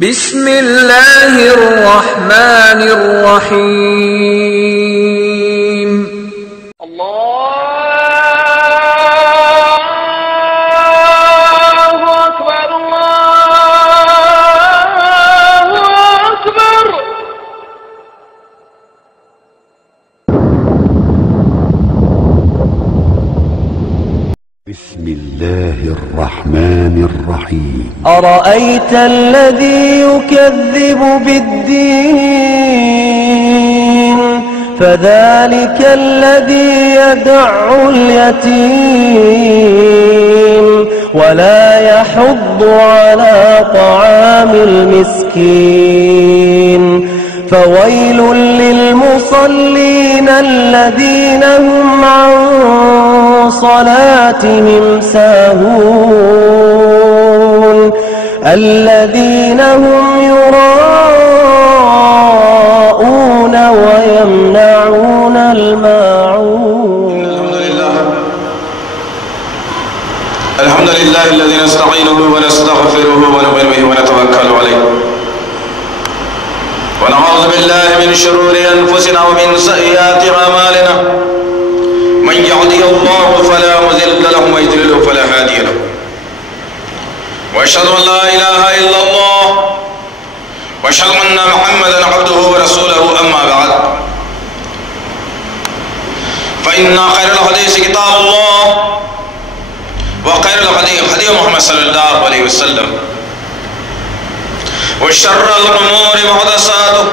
بسم اللہ الرحمن الرحیم اللہ اکبر اللہ اکبر۔ بسم الله الرحمن الرحيم أرأيت الذي يكذب بالدين فذلك الذي يدع اليتيم ولا يحض على طعام المسكين فويل للمصلين الذين هم عن صلاتهم ساهون الذين هم يراءون ويمنعون الماعون الحمد لله الذي نستعينه ونستغفره ونؤمن به ونتوكل عليه ونعوذ بالله من شرور أنفسنا ومن سيئات أعمالنا من يهده الله فلا مضل له ومن يضلل فلا هادي له وأشهد أن لا إله إلا الله وأشهد أن محمدا عبده ورسوله أما بعد فإن خير الحديث كتاب الله وخير الهدي هدي محمد صلى الله عليه وسلم وشر الأمور محدثاتها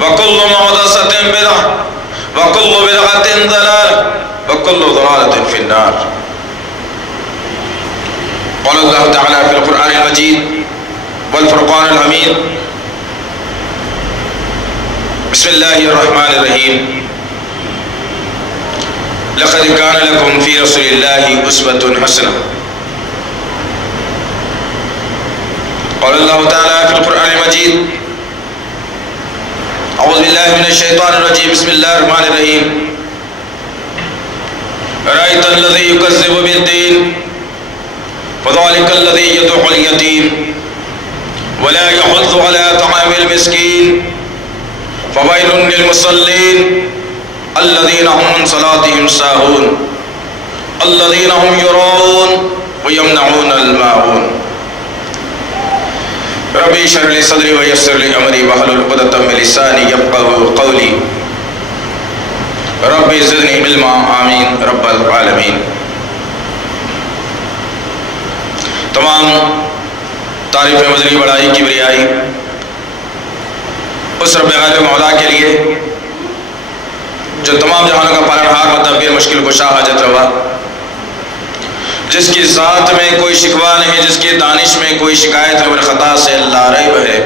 وكل محدثة بدعة وكل بدعة ضلالة وكل ضلالة في النار. قال الله تعالى في القرآن المجيد والفرقان الحميد بسم الله الرحمن الرحيم لقد كان لكم في رسول الله أسوة حسنة. قال الله تعالى في القرآن المجيد أعوذ بالله من الشيطان الرجيم بسم الله الرحمن الرحيم أرأيت الذي يكذب بالدين فذلك الذي يدع اليتيم ولا يحض على طعام المسكين فويل للمصلين الذين هم عن صلاتهم ساهون الذين هم يراءون ويمنعون الماعون. ربي اشرح لي صدري ويسر لي امري واحلل عقدة من لساني يفقهوا قولي ربي زدني علما آمين رب العالمین. تمام تعریف مدنی بڑائی کبریائی اس رب غالب مولا کے لیے جو تمام جہانوں کا پالنہار مدبر مشکل کشا حاجت روا، جس کی ذات میں کوئی شکوہ نہیں، جس کی دانش میں کوئی شکایت نہیں، خطا سے لا ریب ہے.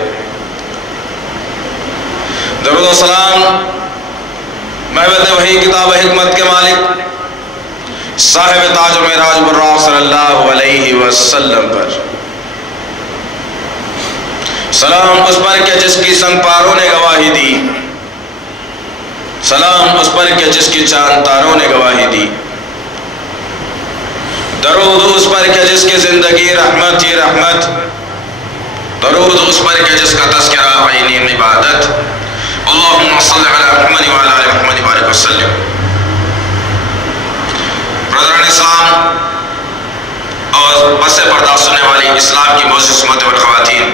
درود و سلام محبت وحی کتاب حکمت کے مالک صاحب تاج و معراج براق صلی اللہ علیہ وسلم پر. سلام اس پر کہ جس کی سنگ پاروں نے گواہی دی، سلام اس پر کہ جس کی چاند تاروں نے گواہی دی. درود اس پر کہ جس کی زندگی رحمت ہی رحمت، درود اس پر کہ جس کا تذکرہ عین عبادت. اللہم صلی علی محمد وعلی آل محمد بارک وسلم. برادران اسلام اور پس پردہ سننے والی اسلام کی معزز امت و خواتین،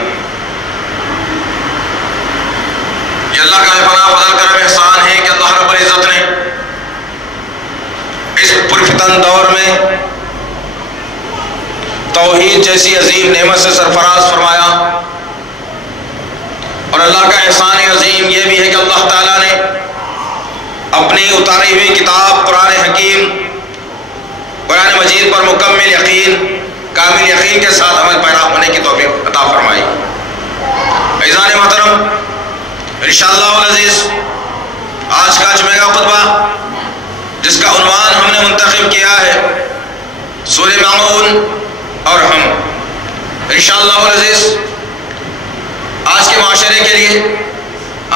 یہ اللہ کا پناہ فضل کرم احسان ہے کہ اللہ رب العزت نے اس پرفتن دور میں توحید جیسی عظیم نعمت سے سرفراز فرمایا. اور اللہ کا احسان عظیم یہ بھی ہے کہ اللہ تعالیٰ نے اپنی اتاری ہوئی کتاب قرآن حکیم قرآن مجید پر مکمل یقین کامل یقین کے ساتھ عمل پیرا ہونے کی توفیق عطا فرمائی. عزیزان محترم، انشاءاللہ العزیز آج کا جمعہ کا خطبہ جس کا عنوان ہم نے منتخب کیا ہے سورہ ماعون اور ہم، انشاءاللہ العزیز آج کے معاشرے کے لیے،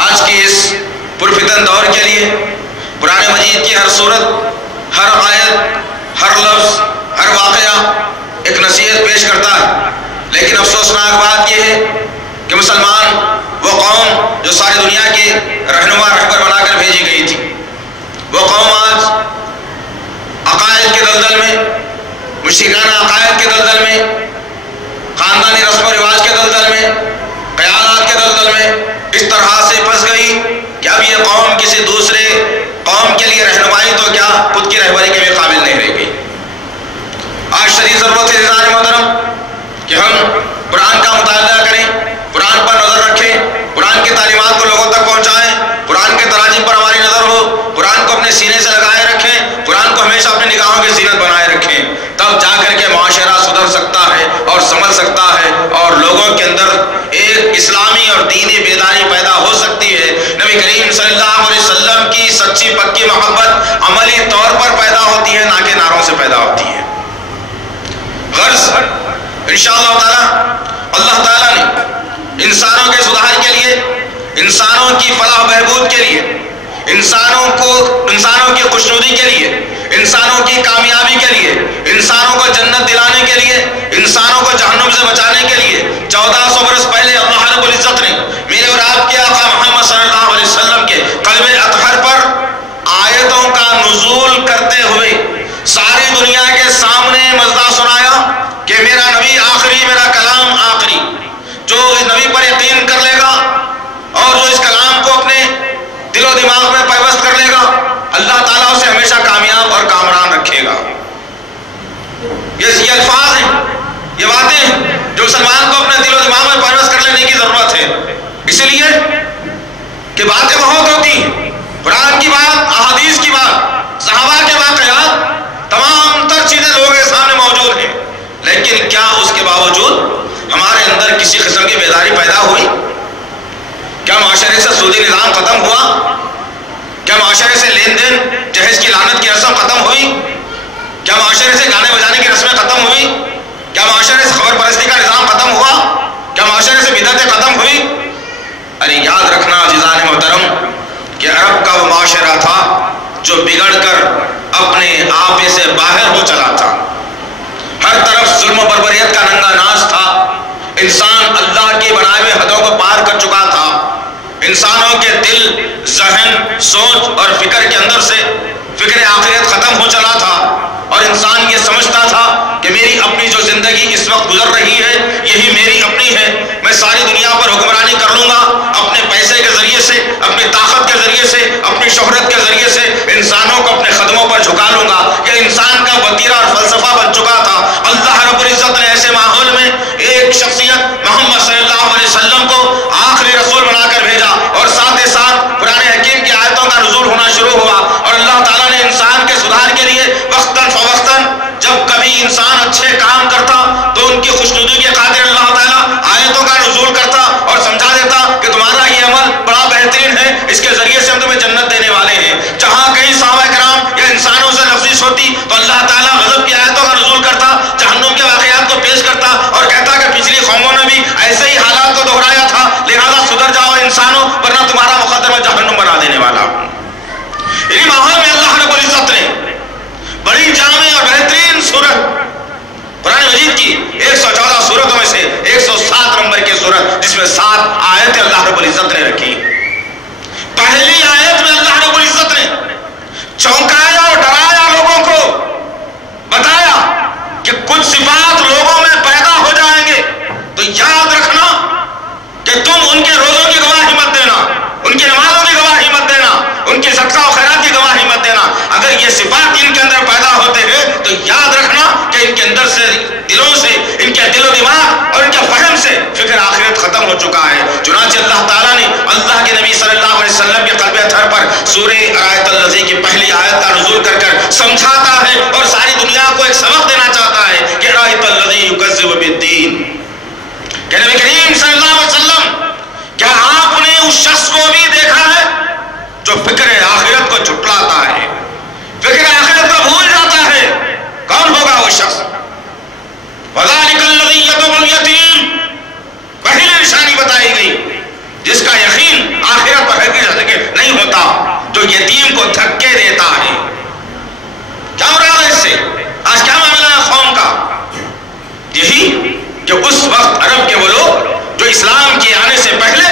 آج کی اس پرفتن دور کے لیے قرآن مجید کی ہر صورت، ہر آیت، ہر لفظ، ہر واقعہ ایک نصیحت پیش کرتا ہے. لیکن افسوسناک بات یہ ہے کہ مسلمان وہ قوم جو ساری دنیا کے رہنما رہبر بنا کر بھیجی گئی تھی، وہ قوم آج عقائد کے دلدل میں، مشرکانہ عقائد کے دلدل میں، خاندانی رسم و رواج کے دلدل میں، خیالات کے دلدل میں اس طرح سے پھنس گئی کہ اب یہ قوم کسی دوسرے قوم کے لیے رہنمائی تو کیا خود کی رہبری کے بھی قابل نہیں رہ گئی۔ آج شدید ضرورت ہے عزیزان محترم کہ ہم قرآن کا مطالعہ کریں، قرآن پر نظر رکھیں، قرآن کی تعلیمات کو لوگوں تک پہنچائیں، قرآن کے تراجم پر ہماری نظر ہو، قرآن کو اپنے سینے سے لگائے رکھیں، قرآن کو ہمیشہ اپنی نگاہوں کی زینت بنائے رکھیں، تب جا کر کے معاشرہ سدھر سکتا ہے اور سنبھل سکتا ہے اور لوگوں کے اندر ایک اسلامی اور دینی بیداری پیدا ہو سکتی ہے۔ نبی کریم صلی اللہ علیہ وسلم کی سچی پکی محبت عملی طور پر پیدا ہوتی ہے، نہ کہ نعروں سے پیدا ہوتی ہے۔ غرض انشاءاللہ تعالی اللہ تعالیٰ نے انسانوں کے سدھار کے لیے، انسانوں کی فلاح و بہبود کے لیے، انسانوں کی خوشنودی کے لیے، انسانوں کی کامیابی کے لیے، انسانوں کو جنت دلانے کے لیے، انسانوں کو جہنم سے بچانے کے لیے 1400 برس پہلے اللہ رب العزت نے میرے اور آپ کے آقا محمد صلی اللہ علیہ وسلم کے قلب اطہر پر آیتوں کا نزول کرتے ہوئے ساری دنیا کے سامنے مزدہ سنایا کہ میرا نبی آخری، میرا کلام آخری، جو اس نبی پر یقین کر لے گا اور جو اس کلام کو اپنے دل و دماغ میں پیوست کر لے گا، اللہ تعالیٰ اسے ہمیشہ کامیاب اور کامران رکھے گا۔ یہ الفاظ ہیں، یہ باتیں ہیں جو مسلمان کو اپنے دل و دماغ میں پیوست کر لینے کی ضرورت ہے، اس لیے کہ باتیں بہت ہوتی ہیں، قرآن کی بات، احادیث کی بات، صحابہ کے واقعات، تمام تر چیزیں لوگوں کے سامنے موجود ہیں، لیکن کیا اس کے باوجود ہمارے اندر کسی قسم کی بیداری پیدا ہوئی؟ کیا معاشرے سے سودی نظام ختم ہوا؟ کیا معاشرے سے لین دین جہیز کی لعنت کی رسم ختم ہوئی؟ کیا معاشرے سے گانے بجانے کی رسمیں ختم ہوئی؟ کیا معاشرے سے خبر پرستی کا نظام ختم ہوا؟ کیا معاشرے سے بدعتیں ختم ہوئی؟ ارے یاد رکھنا عزیزان محترم کہ عرب کا وہ معاشرہ تھا جو بگڑ کر اپنے آپے سے باہر ہو چلا تھا، ہر طرف ظلم و بربریت کا ننگا ناز تھا، انسان اللہ کے بنائے ہوئے حدوں کو پار کر چکا تھا، انسانوں کے دل، ذہن، سوچ اور فکر کے اندر سے فکر آخرت ختم ہو چلا تھا، اور انسان یہ سمجھتا تھا کہ میری اپنی جو زندگی اس وقت گزر رہی ہے یہی میری اپنی ہے، میں ساری دنیا پر حکمرانی کر لوں گا، اپنے پیسے کے ذریعے سے، اپنی طاقت کے ذریعے سے، اپنی شہرت کے ذریعے سے انسانوں کو اپنے قدموں پر جھکا لوں گا۔ یہ انسان کا وتیرہ اور فلسفہ بن چکا تھا۔ اللہ رب العزت نے ایسے ماحول میں ایک شخصیت محمد صلی اللہ علیہ وسلم کو آخری رسول بنا کر بھیجا، اور ساتھ ہی ساتھ قرآن حکیم کی آیتوں کا نزول ہونا شروع ہوا، اور اللہ تعالیٰ نے انسان کے سدھار کے لیے وقتاً فوقتاً جب کبھی انسان اچھے کام کرتا تو ان کی خوشنودی کے خاطر اللہ تعالیٰ آیتوں کا نزول کرتا اور سمجھا دیتا کہ تمہارا یہ عمل بڑا بہترین ہے، اس کے ذریعے سے ہم تمہیں جنت دینے والے ہیں۔ جہاں کہیں صحابہ کرام یا انسانوں سے لفظ ہوتی تو اللہ تعالیٰ غضب کی آیتوں کا نزول کرتا، جہنم کے واقعات کو پیش کرتا اور کہتا کہ پچھلی قوموں نے بھی ایسے ہی حالات کو دہرایا تھا، لہذا سدھر جاؤ انسانوں ورنہ تمہارا مقدر میں جہنم بنا دینے والا ہوں۔ اسی ماحول میں اللہ رب العزت نے بڑی جامع اور بہترین سورت قرآن مجید کی 114 سورتوں میں سے 107 نمبر کی سورت، جس میں 7 آیتیں اللہ رب العزت نے رکھی۔ پہلی آیت میں اللہ رب العزت نے چونکایا اور ڈرایا لوگوں کو، بتایا کہ کچھ صفات لوگوں میں پیدا ہو جائیں گے تو یاد رکھنا کہ تم ان کے روزوں کی گواہی مت دینا، ان کی نمازوں کی گواہی مت دینا، ان کی صدقہ و خیرات کی گواہی مت دینا۔ اگر یہ صفات ان کے اندر پیدا ہوتے ہیں تو یاد رکھنا کہ ان کے اندر سے، دلوں سے، ان کے دل و دماغ اور ان کے فہم سے فکر آخرت ختم ہو چکا ہے۔ چنانچہ اللہ تعالیٰ نے اللہ کے نبی صلی اللہ علیہ وسلم کے قلب اطہر پر سورہ آیت الذی کی پہلی آیت کا نزول کر کر سمجھاتا ہے اور ساری دنیا کو ایک سبق دینا چاہتا ہے کہ آیت الذی یکذب بالدین، کہ نبی کریم صلی اللہ علیہ وسلم کیا آپ نے اس شخص کو بھی دیکھا ہے جو فکر آخرت کو جھٹلاتا ہے، فکر آخرت کو بھول جاتا ہے؟ کون ہوگا وہ شخص؟ وَذَلِكَ الَّذِي يَدُعُّ الْيَتِيمَ، پہلی نشانی بتائی گئی جس کا یقین آخرت پر حقیقت نہیں ہوتا، جو یتیم کو دھکے دیتا ہے۔ کیا مراد ہے اس سے؟ آج کیا معاملہ ہے قوم کا؟ یہی کہ اس وقت عرب کے وہ لوگ جو اسلام کی سے پہلے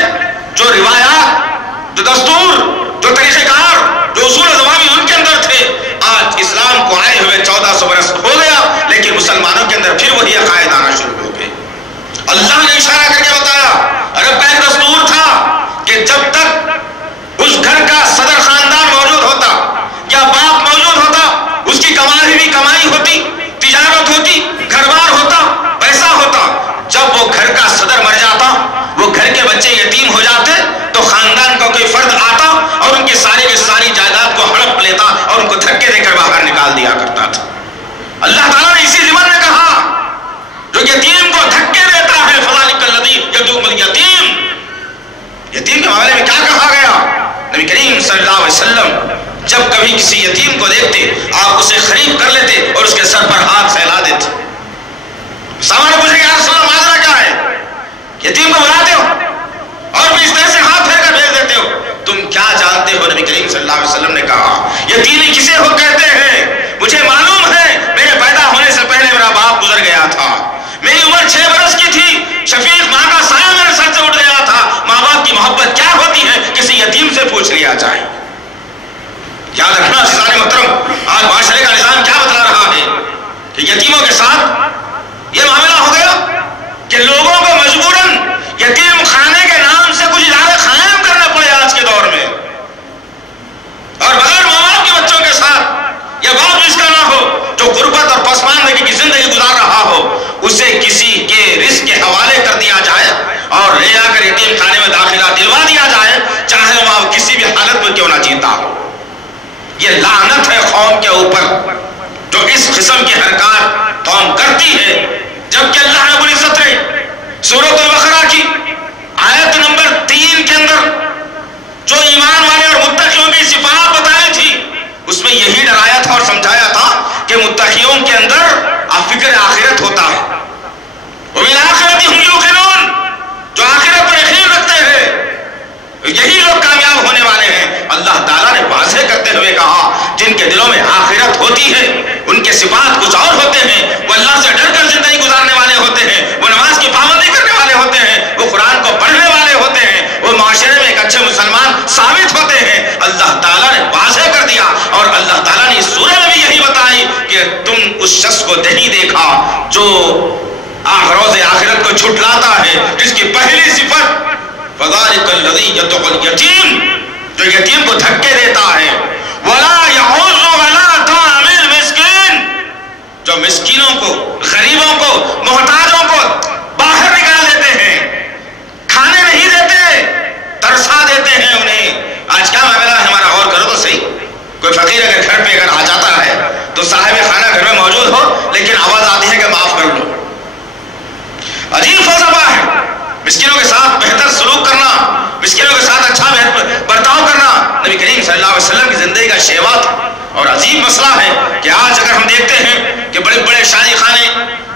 جو روایات، جو دستور، جو طریقہ کار، جو اصول ضوابط ان کے اندر تھے، آج اسلام کو آئے ہوئے 1400 برس ہو گیا، لیکن مسلمانوں کے اندر پھر وہی عقائد آنا شروع ہو گئے۔ اللہ نے اشارہ کر کے بتایا، رب کا ایک دستور تھا کہ جب تک اس گھر کا صدر خاندان موجود ہوتا یا باپ موجود ہوتا، اس کی کمائی بھی کمائی ہوتی، تجارت ہوتی، گھر بار ہوتا، پیسہ ہوتا، جب وہ گھر کا صدر مر جاتا، وہ گھر کے بچے یتیم ہو جاتے، تو خاندان کا کوئی فرد آتا اور ان کی ساری جائیداد کو ہڑپ لیتا اور ان کو دھکے دے کر باہر نکال دیا کرتا تھا۔ اللہ تعالیٰ نے اسی زمن میں کہا، جو یتیم کو دھکے دیتا ہے فذلک الذی یدعو الیتیم، یتیم کے معاملے میں کیا کہا گیا؟ نبی کریم صلی اللہ علیہ وسلم جب کبھی کسی یتیم کو دیکھتے، آپ اسے قریب کر لیتے اور اس کے سر پر ہاتھ پھیلا دیتے۔ سامنے پوچھے یا رسول اللہ معاذ کیا ہے؟ یتیم کو بلاتے ہو اور بھی اس طرح سے ہاتھ پھیر کر بھیج دیتے ہو، تم کیا جانتے ہو؟ نبی کریم صلی اللہ علیہ وسلم نے کہا، یتیمی کسے ہو کہتے ہیں؟ مجھے معلوم ہے میرے پیدا ہونے سے پہلے میرا باپ گزر گیا تھا، میری عمر 6 برس کی تھی، شفیق ماں کا سایہ میرے سر سے اٹھ گیا تھا۔ ماں باپ کی محبت کیا ہوتی ہے کسی یتیم سے پوچھ لیا جائے۔ یاد رکھنا عزیزان محترم، آج معاشرے کا نظام کیا بتلا رہا ہے کہ یتیموں کے ساتھ یہ معاملہ ہو گیا کہ لوگوں کو مجبوراً یتیم خانے کے نام سے کچھ ادارے قائم کرنا پڑے آج کے دور میں، اور بغیر ماں باپ کے بچوں کے ساتھ یہ باپ جس کا نہ ہو، جو غربت اور پسماندگی کی زندگی گزار رہا ہو، اسے کسی کے رزق کے حوالے کر دیا جائے اور لے جا کر یتیم خانے میں داخلہ دلوا دیا جائے، چاہے وہ کسی بھی حالت میں کیوں نہ جیتا ہو۔ یہ لعنت ہے قوم کے اوپر جو اس قسم کی حرکات قوم کرتی ہے، جبکہ اللہ رب العزت نے سورۃ البقرہ کی آیت نمبر 3 کے اندر جو ایمان والے اور متقیوں کی صفات بتائی تھی، اس میں یہی ڈرایا تھا اور سمجھایا تھا کہ متقیوں کے اندر فکر آخرت ہوتا ہے، وبالآخرۃ هم یوقنون، جو آخرت پر یقین رکھتے ہیں، یہی لوگ کامیاب ہونے والے ہیں۔ اللہ تعالیٰ نے واضح کرتے ہوئے کہا، جن کے دلوں میں آخرت ہوتی ہے، ان کے صفات کچھ اور ہوتے ہیں، وہ اللہ سے ڈر کر زندگی گزارنے والے ہوتے ہیں، وہ نماز کی پابندی کرنے والے ہوتے ہیں، وہ قرآن کو پڑھنے والے ہوتے ہیں، وہ معاشرے میں ایک اچھے مسلمان ثابت ہوتے ہیں۔ اللہ تعالیٰ نے واضح کر دیا، اور اللہ تعالیٰ نے اس سورہ میں بھی یہی بتائی کہ تم اس شخص کو نہیں دیکھا جو روز آخرت کو چھٹلاتا ہے، جس کی پہلی صفت فذلک الذی یدعو الیتیم، جو یتیم کو دھکے دیتا ہے، ولا یعوذ ولا طعام المسکین، جو مسکینوں کو، غریبوں کو، محتاجوں کو باہر نکال دیتے ہیں، کھانے نہیں دیتے، ترسا دیتے ہیں انہیں۔ آج کیا معاملہ ہے ہمارا، غور کرو تو صحیح، کوئی فقیر اگر گھر پہ اگر آ جاتا ہے تو صاحب خانہ گھر میں موجود ہو، لیکن آواز آتی ہے کہ معاف کر لو۔ عجیب فلسفہ ہے، مسکینوں کے ساتھ بہتر سلوک کرنا، مسکینوں کے ساتھ اچھا برتاؤ کرنا نبی کریم صلی اللہ علیہ وسلم کی زندگی کا شیوا تھا۔ اور عظیم مسئلہ ہے کہ آج اگر ہم دیکھتے ہیں کہ بڑے بڑے شادی خانے،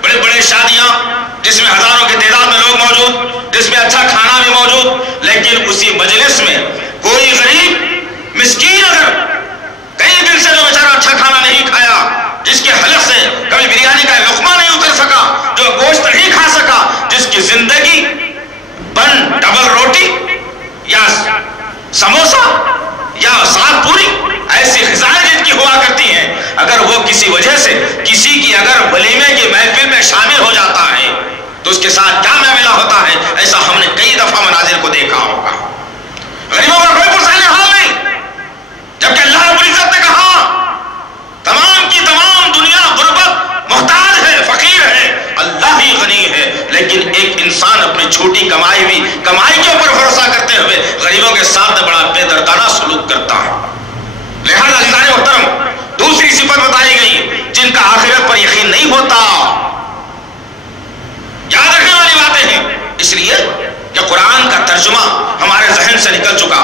بڑے بڑے شادیاں جس میں ہزاروں کی تعداد میں لوگ موجود، جس میں اچھا کھانا بھی موجود، لیکن اسی مجلس میں کوئی غریب مسکین اگر کئی دن سے جو بیچارہ اچھا کھانا نہیں کھایا، جس کے حلق سے کبھی بریانی کا لقمہ نہیں اتر سکا، جو گوشت نہیں کھا سکا، جس کی زندگی بن ڈبل روٹی یا سموسا یا ساگ پوری ایسی غذائیں جن کی ہوا کرتی ہیں، اگر وہ کسی وجہ سے کسی کی اگر ولیمے کی محفل میں شامل ہو جاتا ہے تو اس کے ساتھ کیا معاملہ ہوتا ہے، ایسا ہم نے کئی دفعہ مناظر کو دیکھا ہوگا۔ غریبوں پر کوئی پرسانی حال نہیں، جبکہ اللہ رب العزت نے کہا تمام کی تمام دنیا غربت محتاج ہے، فقیر ہے، اللہ ہی غنی ہے، لیکن ایک انسان اپنی چھوٹی کمائی کے اوپر بھروسہ کرتے ہوئے غریبوں کے ساتھ بڑا بے دردانہ سلوک کرتا ہے۔ لہذا عزیزان محترم، دوسری صفت بتائی گئی جن کا آخرت پر یقین نہیں ہوتا، یاد رکھنے والی باتیں ہیں، اس لیے کہ قرآن کا ترجمہ ہمارے ذہن سے نکل چکا۔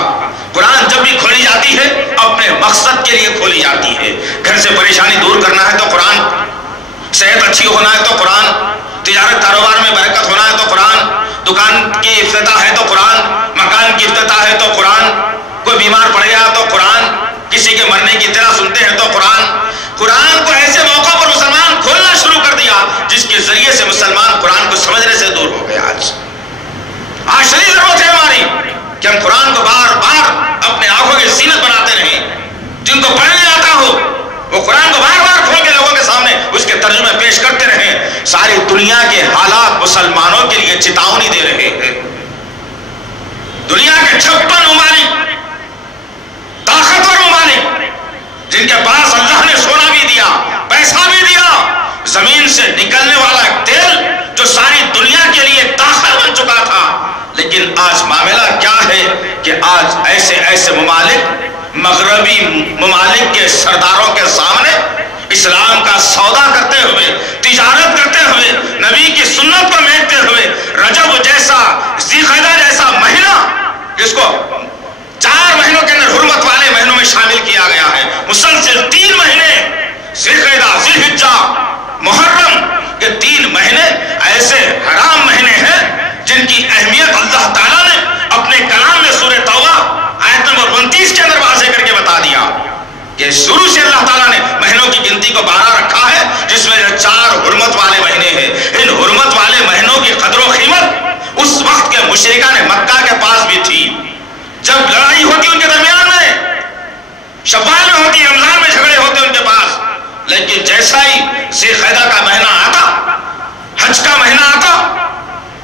قرآن جب بھی کھولی جاتی ہے اپنے مقصد کے لیے کھولی جاتی ہے۔ گھر سے پریشانی دور کرنا ہے تو قرآن، صحت اچھی ہونا ہے تو قرآن، تجارت کاروبار میں برکت ہونا ہے تو قرآن، دکان کی افتتاح ہے تو قرآن، مکان کی افتتاح ہے تو قرآن، کوئی بیمار پڑ گیا تو قرآن، کسی کے مرنے کی اطلاع سنتے ہیں تو قرآن۔ قرآن کو ایسے موقع پر مسلمان کھولنا شروع کر دیا جس کے ذریعے سے مسلمان قرآن کو سمجھنے سے دور ہو گیا۔ آج شدید ضرورت ہے قرآن کو بار بار اپنے آنکھوں کی زینت بناتے رہیں. جن کو پڑھنے آتا ہو وہ قرآن کو بار بار کھول کے لوگوں کے سامنے اس کے ترجمے پیش کرتے رہیں. ساری دنیا کے حالات مسلمانوں کے لیے چتاونی دے رہے ہیں. دنیا کے 56 ممالک، طاقتور ممالک، جن کے پاس اللہ نے سونا بھی دیا، پیسہ بھی دیا، زمین سے نکلنے والا ایک تیل جو ساری دنیا کے لیے طاقت بن چکا تھا. لیکن آج معاملہ کیا ہے کہ آج ایسے ایسے ممالک، مغربی ممالک کے سرداروں کے سامنے اسلام کا سودا کرتے ہوئے، تجارت کرتے ہوئے، نبی کی سنت کو میٹتے ہوئے، رجب جیسا، ذی القعدہ جیسا مہینہ جس کو 4 مہینوں کے اندر حرمت والے مہینوں میں شامل کیا گیا ہے، مسلسل 3 مہینے ذی القعدہ، ذی الحجہ، محرم، یہ 3 مہینے ایسے حرام مہینے ہیں جن کی اہمیت اللہ تعالیٰ نے اپنے کلام میں سورہ توبہ آیت نمبر 29 کے اندر واضح کر کے بتا دیا کہ شروع سے اللہ تعالیٰ نے مہینوں کی گنتی کو 12 رکھا ہے، جس میں 4 حرمت والے مہینے ہیں. ان حرمت والے مہینوں کی قدر و قیمت اس وقت کے مشرکان مکہ کے پاس بھی تھی. جب لڑائی ہوتی ان کے درمیان میں، شوال میں ہوتی، رمضان میں جھگڑے ہوتے ان کے پاس، لیکن جیسا ہی ذی القعدہ کا مہینہ آتا، حج کا مہینہ آتا،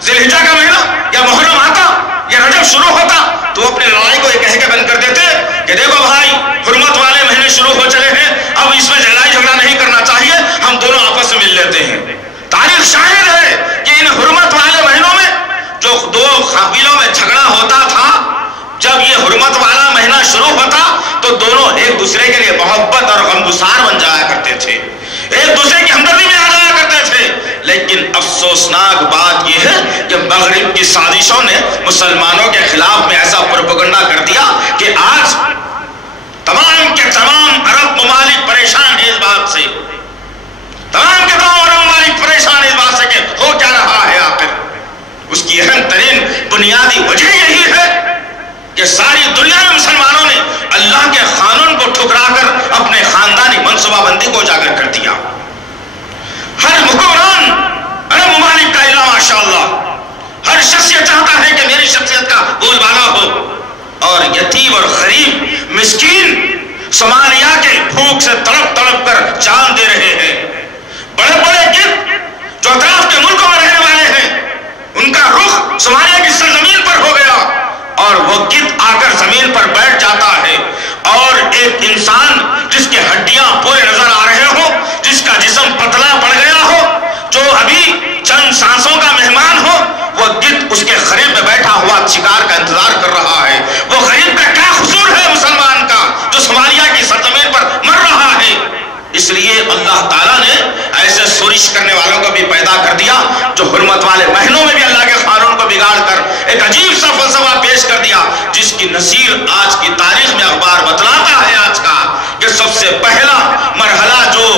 ذی الحجہ کا مہینہ یا محرم آتا یا رجب شروع ہوتا، تو اپنی لڑائی کو یہ کہہ کے بند کر دیتے کہ دیکھو بھائی، حرمت والے مہینے شروع ہو چلے ہیں، اب اس میں لڑائی جھگڑا نہیں کرنا چاہیے، ہم دونوں آپس میں مل لیتے ہیں. تاریخ شاہد ہے کہ ان حرمت والے مہینوں میں جو 2 قبیلوں میں جھگڑا ہوتا تھا، جب یہ حرمت والا مہینہ شروع ہوتا تو دونوں ایک دوسرے کے لیے محبت اور غمگسار بن جایا کرتے تھے، ایک دوسرے کی ہمدردی میں آ جایا کرتے تھے. لیکن افسوسناک بات یہ ہے کہ مغرب کی سازشوں نے مسلمانوں کے خلاف میں ایسا پروپیگنڈا کر دیا کہ آج تمام کے تمام عرب ممالک پریشان ہیں اس بات سے، تمام کے تمام عرب ممالک پریشان ہیں اس بات سے کہ ہو کیا رہا ہے آخر. اس کی اہم ترین بنیادی وجہ یہی ہے کہ ساری دنیا میں مسلمانوں نے اللہ کے قانون کو ٹھکرا کر اپنے خاندانی منصوبہ بندی کو اجاگر کر دیا. ہر حکمران عرب ممالک کا الا ماشاءاللہ، ہر شخص یہ چاہتا ہے کہ میری شخصیت کا بول بالا ہو، اور یتیم اور غریب مسکین صومالیہ کے بھوک سے تڑپ تڑپ کر جان دے رہے ہیں. بڑے بڑے گروہ جو اطراف کے ملکوں میں رہنے والے ہیں، ان کا رخ صومالیہ کی سرزمین پر ہو گیا، اور وہ گدھ آ کر زمین پر بیٹھ جاتا ہے، اور ایک انسان جس کے ہڈیاں پورے نظر آ رہے ہو، جس کا جسم پتلا پڑ گیا ہو، جو ابھی چند سانسوں کا مہمان ہو، وہ گدھ اس کے قریب میں بیٹھا ہوا شکار کا انتظار کر رہا ہے. وہ غریب کا کیا قصور ہے مسلمان کا جو صومالیہ کی سرزمین پر مر رہا ہے؟ اس لیے اللہ تعالیٰ نے ایسے سرش کرنے والوں کو بھی پیدا کر دیا جو حرمت والے مہینوں میں بھی اللہ کے قانون کو بگاڑ کر ایک عجیب سا فلسفہ پیش کر دیا، جس کی نصیر آج کی تاریخ میں اخبار بتلاتا ہے آج کا کہ سب سے پہلا مرحلہ جو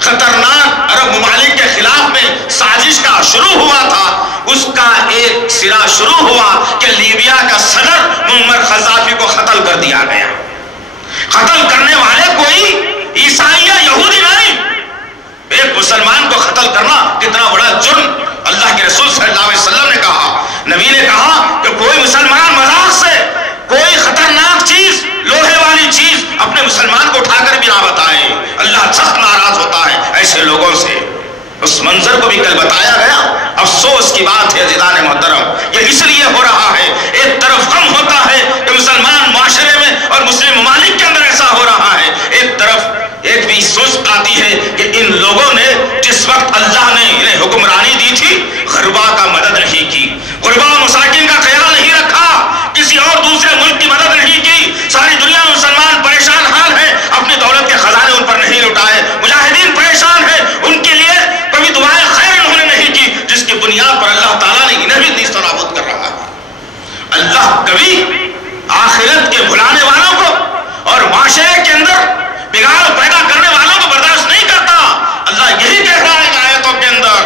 خطرناک عرب ممالک کے خلاف میں سازش کا شروع ہوا تھا، اس کا ایک سرا شروع ہوا کہ لیبیا کا صدر معمر قذافی کو قتل کر دیا گیا. قتل کرنے والے کوئی عیسائی یا یہودی نہیں، ایک مسلمان کو قتل کرنا کتنا بڑا جرم. اللہ کے رسول صلی اللہ علیہ وسلم نے کہا، نبی نے کہا کہ کوئی مسلمان مذاق سے کوئی خطرناک چیز، لوہے والی چیز اپنے مسلمان کو اٹھا کر بھی نہ بتائے، اللہ سخت ناراض ہوتا ہے ایسے لوگوں سے. اس منظر کو بھی کل بتایا گیا. افسوس کی بات ہے عزیزان محترم، یہ اس لیے ہو رہا ہے، ایک طرف غم ہوتا ہے کہ مسلمان معاشرے میں اور مسلم ممالک کے اندر ایسا ہو رہا ہے، ایک طرف ایک بھی سوچ آتی ہے کہ ان لوگوں نے جس وقت اللہ نے انہیں حکمرانی دی تھی، غربا کا مدد نہیں کی، غربا و مساکین کا خیال نہیں رکھا، کسی اور دوسرے ملک کی مدد نہیں کی. ساری دنیا میں مسلمان پریشان حال ہے، اپنی دولت کے خزانے ان پر نہیں لٹائے، مجاہدین پریشان ہیں، ان کے لیے کبھی دعائیں خیر انہوں نے نہیں کی، جس کی بنیاد پر اللہ تعالیٰ نے انہیں بھی نیست و نابود کر رہا ہے. اللہ کبھی آخرت کے بھلانے والوں کو اور معاشرے کے اندر بگاڑ پیدا کرنے والوں کو برداشت نہیں کرتا. اللہ یہی کہہ رہا ہے آیتوں کے اندر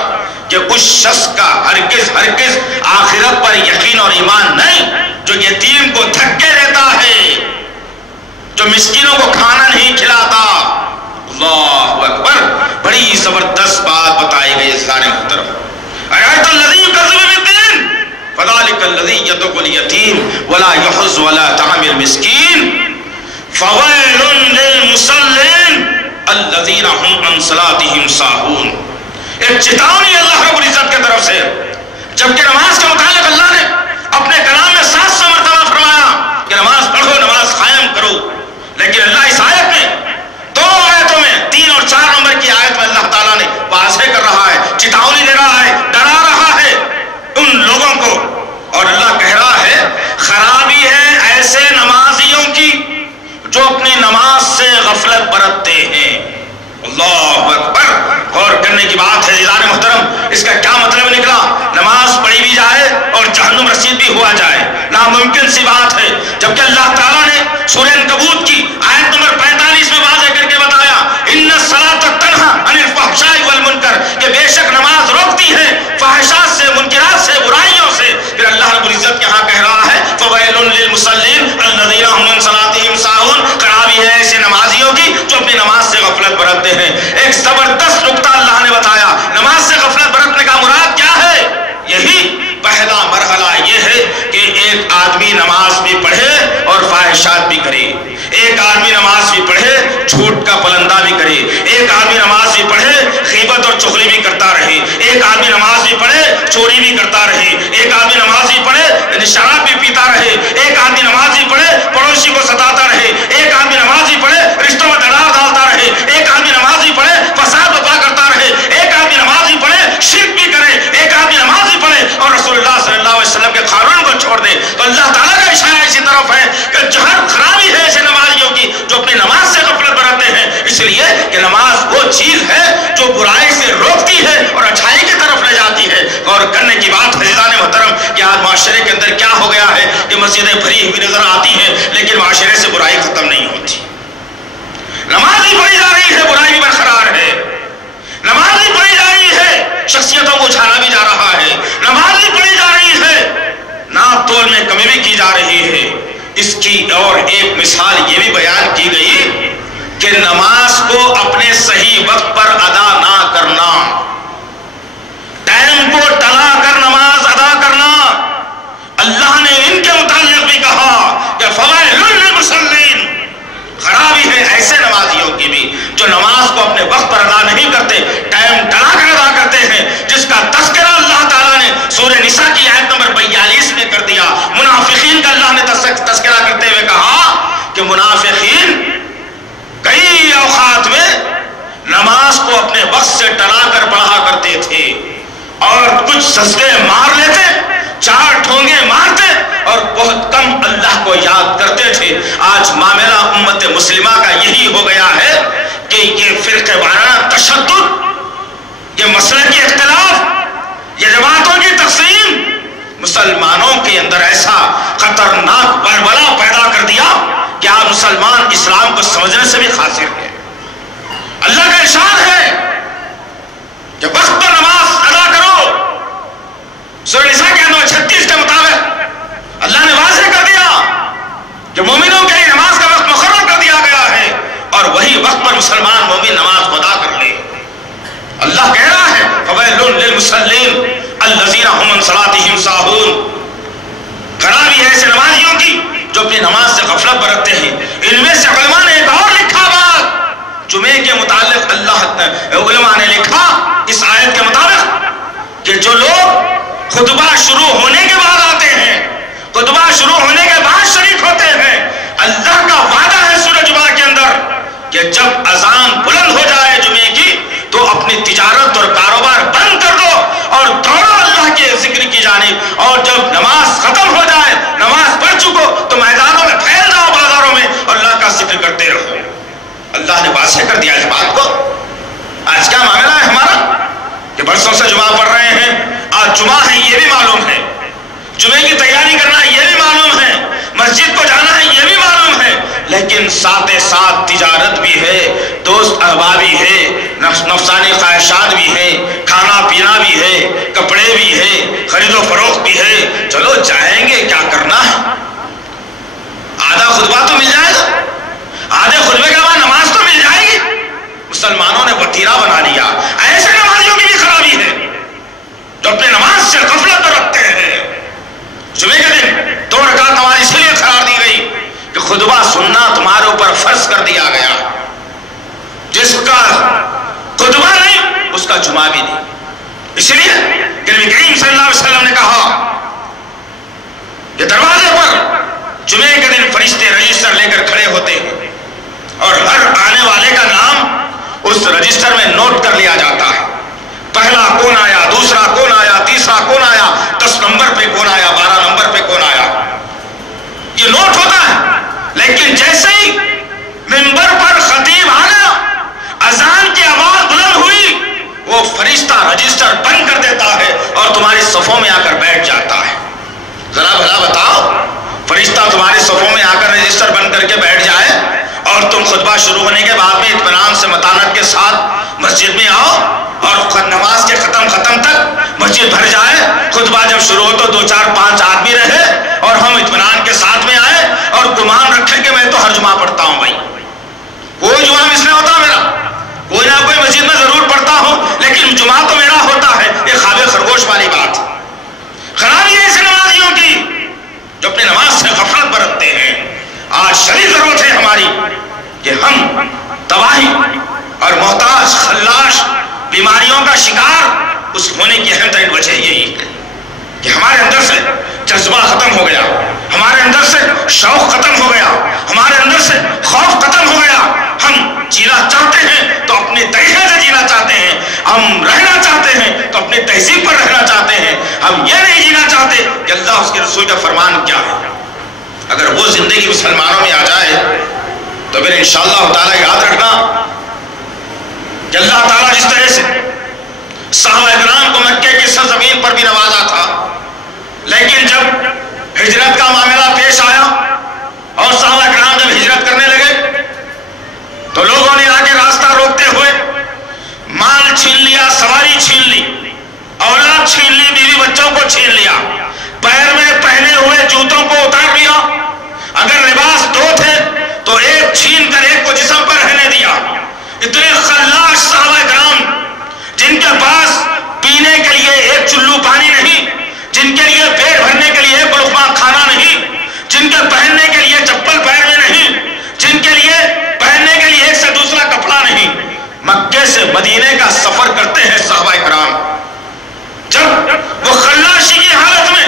کہ اس شخص کا ہرگز آخرت پر یقین اور ایمان نہیں جو یتیم کو دھکے دیتا ہے، جو مسکینوں کو کھانا نہیں کھلاتا. اللہ اکبر، بڑی زبردست بات بتائی گئی سارے محترم. ارایت الذی یکذب بالدین فذلک فذلک الذی یدعو الیتیم ولا یحض ولا طعام المسکین فویل للمصلین الذین هم عن صلاتهم ساہون. ایک چتاونی اللہ رب العزت کی طرف سے، جبکہ نماز کے متعلق اللہ نے اپنے کلام میں 700 مرتبہ فرمایا کہ نماز پڑھو، نماز قائم کرو، لیکن اللہ اس آیت میں 2 آیتوں میں 3 اور 4 نمبر کی آیت میں اللہ تعالیٰ نے واضح کر رہا ہے، چتاونی دے رہا ہے، ڈرا رہا ہے ان لوگوں کو. اور اللہ کہہ رہا ہے خرابی ہے ایسے نمازیوں کی جو اپنی نماز سے غفلت برتتے ہیں. اللہ اکبر. غور کرنے کی بات ہے عزیزان محترم. اس کا کیا مطلب نکلا؟ نماز پڑھی بھی جائے اور جہنم رسید بھی ہوا جائے، ناممکن سی بات ہے. جبکہ اللہ تعالیٰ نے سورہ عنکبوت کی آیت نمبر 45 میں واضح کر کے بتایا ان الصلاۃ تنہی عن الفحشاء والمنکر، کہ بے شک نماز روکتی ہے فحشات سے، منکرات سے، برائیوں سے. پھر اللہ رب العزت یہاں کہہ رہا ہے فویل للمصلین الذین هم عن صلاتهم ساہون. خرابی ہے ایسے نمازیوں کی جو اپنی نماز سے غفلت برتتے ہیں. ایک زبردست نقطہ اللہ نے بتایا. نماز سے غفلت برتنے کا مراد کیا ہے؟ یہی پہلا مرحلہ یہ ہے کہ ایک آدمی نماز بھی پڑھے اور فاحشات بھی کرے، ایک آدمی نماز بھی پڑھے جھوٹ کا پلندہ بھی کرے، ایک آدمی نماز بھی پڑھے غیبت اور چغلی بھی کرتا رہے، ایک آدمی نماز بھی پڑھے چوری بھی کرتا رہے، ایک آدمی نماز بھی پڑھے شراب بھی پیتا رہے، ایک آدمی نماز بھی پڑھے پڑوسی کو ستاتا رہے، ایک آدمی نماز بھی پڑھے رشتوں میں دراڑ ڈالتا رہے، ایک آدمی نماز بھی پڑھے فساد برپا کرتا رہے، ایک آدمی نماز بھی پڑھے شرک بھی کرے، ایک آدمی نماز بھی پڑھے اور رسول اللہ صلی اللہ علیہ وسلم کے قانون کو چھوڑ دے. تو اللہ تعالیٰ کا اشارہ اسی طرف ہے کہ جہر خرابی ہے ایسے نمازیوں کی جو اپنی نماز سے غفلت برتتے ہیں. اس لیے کہ نماز وہ چیز ہے جو برائی سے روکتی ہے اور اچھائی کی طرف لے جاتی ہے. اور کرنے کی بات عزیزان محترم کہ آج معاشرے کے اندر کیا ہو گیا ہے کہ مسجدیں بھری ہوئی نظر آتی ہیں لیکن معاشرے سے برائی ختم نہیں ہوتی. نماز بھی پڑھی جا رہی ہے، برائی بھی برقرار ہے. نماز بھی پڑھی جا رہی ہے، شخصیتوں کو اچھالا بھی جا رہا ہے. نماز بھی پڑھی جا رہی ہے، ناپ تول میں کمی بھی کی جا رہی ہے. اس کی اور ایک مثال یہ بھی بیان کی گئی کہ نماز کو اپنے صحیح وقت پر ادا نہ کرنا، ٹائم کو ٹلا کر نماز ادا کرنا. اللہ نے ان کے متعلق بھی کہا کہ فویل للمصلین، خرابی ہے ایسے نمازیوں کی بھی جو نماز کو اپنے وقت پر ادا نہیں کرتے، ٹائم ٹلا کر ادا کرتے ہیں، جس کا تذکرہ اللہ تعالیٰ نے سورہ نساء کی آیت نمبر 42 میں کر دیا. منافقین کا اللہ نے تذکرہ کرتے ہوئے کہا کہ منافقین کئی اوقات میں نماز کو اپنے وقت سے ٹلا کر پڑھا کرتے تھے اور کچھ سجدے مار لیتے، 4 ٹھونگے مارتے اور بہت کم اللہ کو یاد کرتے تھے. آج معاملہ امت مسلمہ کا یہی ہو گیا ہے کہ یہ فرقہ وارانہ تشدد، یہ مسلکی اختلاف، یہ جماعتوں کی تقسیم مسلمانوں کے اندر ایسا خطرناک بلبلہ پیدا کر دیا کہ آج مسلمان اسلام کو سمجھنے سے بھی قاصر ہے. اللہ کا ارشاد ہے کہ وقت پر نماز ادا کرو. سورہ نساء کے اندر 36 کے مطابق اللہ نے واضح کر دیا کہ مومنوں کے لیے نماز کا وقت مقرر کر دیا گیا ہے اور وہی وقت پر مسلمان مومن نماز کو ادا کر لے. اللہ کہہ رہا ہے فویل للمصلین الذین هم عن صلاتهم ساہون. خرابی ہے ایسے نمازیوں کی جو اپنی نماز سے غفلت برتتے ہیں. ان میں سے علماء نے ایک اور لکھا بات جمعے کے متعلق. اللہ علماء نے لکھا اس آیت کے مطابق کہ جو لوگ خطبہ شروع ہونے کے بعد آتے ہیں، خطبہ شروع ہونے کے بعد شریک ہوتے ہیں، اللہ کا وعدہ ہے سورہ جمعہ کے اندر کہ جب اذان بلند ہو جائے جمعے کی تو اپنی تجارت اور کاروبار بند کر دو اور دوڑو اللہ کے ذکر کی جانب، اور جب نماز ختم ہو جائے، نماز پڑھ چکو تو میدانوں میں پھیل جاؤ، بازاروں میں اللہ کا ذکر کرتے رہو. اللہ نے واضح کر دیا اس بات کو. آج کیا معاملہ ہے ہمارا کہ برسوں سے جمعہ پڑھ رہے ہیں، آج جمعہ ہے یہ بھی معلوم ہے، جمعے کی تیاری کرنا ہے یہ بھی معلوم ہے، مسجد کو جانا ہے یہ بھی معلوم ہے، لیکن ساتھ ساتھ تجارت بھی ہے، دوست احبابی ہے، نفسانی خواہشات بھی ہے، کھانا پینا بھی ہے، کپڑے بھی ہے، خرید و فروخت بھی ہے. چلو جائیں گے، کیا کرنا ہے، آدھا خطبہ تو مل جائے گا، آدھے خطبے کے بعد نماز تو مل جائے گی. مسلمانوں نے وتیرہ بنا لیا. ایسے نمازیوں کی بھی خرابی ہے جو اپنے نماز سے غفلت برتتے ہیں. خطبہ سننا تمہارے اوپر فرض کر دیا گیا. جس کا خطبہ نہیں اس کا جمعہ بھی نہیں. اس لیے کہ نبی کریم صلی اللہ علیہ وسلم نے کہا کہ دروازے پر جمعے کے دن فرشتے رجسٹر لے کر کھڑے ہوتے ہیں اور ہر آنے والے کا نام اس رجسٹر میں نوٹ کر لیا جاتا ہے. پہلا کون آیا, دوسرا کون آیا, تیسرا کون آیا, 10 نمبر پہ کون آیا, 12 نمبر پہ کون آیا, یہ نوٹ ہوتا ہے. لیکن جیسے ہی منبر پر خطیب آنا, اذان کی آواز بلند ہوئی, وہ فرشتہ رجسٹر بند کر دیتا ہے اور تمہاری صفوں میں آ کر بیٹھ جاتا ہے. ذرا بھلا بتاؤ, فرشتہ تمہاری صفوں میں آ کر رجسٹر بند کر کے بیٹھ جائے اور تم خطبہ شروع ہونے کے بعد میں اطمینان سے متانت کے ساتھ مسجد میں آؤ اور نماز کے ختم تک مسجد بھر جائے, خطبہ جب شروع ہو تو 2 4 5 آدمی رہے اور ہم اطمینان کے ساتھ میں آئے اور گمان رکھیں کہ میں تو ہر جمعہ پڑھتا ہوں. بھائی کوئی جمعہ مس نہیں ہوتا میرا, کوئی نہ کوئی مسجد میں ضرور پڑھتا ہوں, لیکن جمعہ تو میرا ہوتا ہے. یہ خواب خرگوش والی بات. خرابی ہے ایسے نمازیوں کی جو اپنی نماز سے غفلت برتتے ہیں. آج شدید ضرورت ہے ہماری کہ ہم تباہی اور محتاج, خلاش, بیماریوں کا شکار اس ہونے کی اہم ترین وجہ یہی ہے کہ ہمارے اندر سے جذبہ ختم ہو گیا, ہمارے اندر سے شوق ختم ہو گیا, ہمارے اندر سے خوف ختم ہو گیا. ہم جینا چاہتے ہیں تو اپنے طریقے سے جینا چاہتے ہیں, ہم رہنا چاہتے ہیں تو اپنی تہذیب پر رہنا چاہتے ہیں. ہم یہ نہیں جینا چاہتے کہ اللہ اس کے رسول کا فرمان کیا ہے. اگر وہ زندگی مسلمانوں میں آ جائے تو پھر انشاءاللہ تعالیٰ یاد رکھنا کہ اللہ تعالیٰ جس طرح سے صحابہ کرام کو مکے کی سرزمین پر بھی نوازا تھا, لیکن جب ہجرت کا معاملہ پیش آیا اور صحابہ کرام جب ہجرت کرنے لگے تو لوگوں نے آگے راستہ روکتے ہوئے مال چھین لیا, سواری چھین لی, اولاد چھین لی, بیوی بچوں کو چھین لیا, پیر میں پہنے ہوئے جوتوں کو اتار لیا. اگر لباس 2 تھے تو ایک چھین کر ایک کو جسم پر رہنے دیا. اتنے خلاش صحابہ کرام جن کے پاس پینے کے لیے ایک چلو پانی نہیں, جن کے لیے پیٹ بھرنے کے لیے ایک لقمہ کھانا نہیں, جن کے پہننے کے لیے چپل پیر میں نہیں, جن کے لیے پہننے کے لیے ایک سے دوسرا کپڑا نہیں, مکے سے مدینے کا سفر کرتے ہیں صحابہ کرام. جب وہ خلاشی کی حالت میں